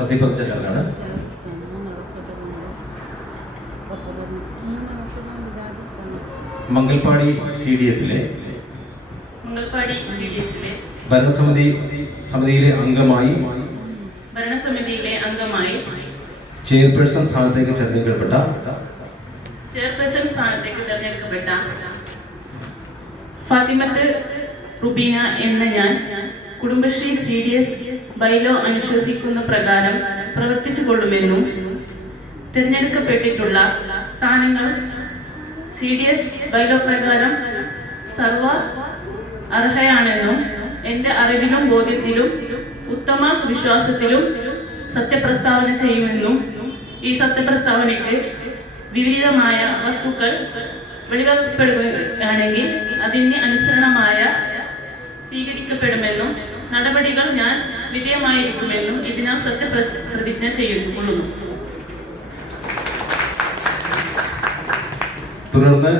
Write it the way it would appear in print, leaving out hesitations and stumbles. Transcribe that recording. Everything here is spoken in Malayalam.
സത്യപ്രതിജ്ഞ ചടങ്ങാണ്. മംഗൽപാടി സി ഡി എസിലെ ഭരണസമിതിയിലെ അംഗമായി ചെയർപേഴ്സൺ സ്ഥാനത്തേക്ക് തിരഞ്ഞെടുക്കപ്പെട്ട ഫാത്തിമത്ത് റുബീന എന്ന ഞാൻ കുടുംബശ്രീ CDS ബൈലോ അനുശാസിക്കുന്ന പ്രകാരം പ്രവർത്തിച്ചു കൊള്ളുമെന്നും തിരഞ്ഞെടുക്കപ്പെട്ടിട്ടുള്ള സ്ഥാനങ്ങൾ CDS ബൈലോ പ്രകാരം സർവ അർഹയാണെന്നും എൻ്റെ അറിവിലും ബോധ്യത്തിലും ഉത്തമ വിശ്വാസത്തിലും സത്യപ്രസ്താവന ചെയ്യുമെന്നും ഈ സത്യപ്രസ്താവനയ്ക്ക് വിപരീതമായ വസ്തുക്കൾ വെളിപ്പെടുകയാണെങ്കിൽ അതിന് അനുസരണമായ സ്വീകരിക്കപ്പെടുമെന്നും നടപടികൾ ഞാൻ വിധേയമായിരിക്കുമെന്നും ഇതിനാൽ സത്യപ്രതിജ്ഞ ചെയ്യുന്നു. തുടർന്ന്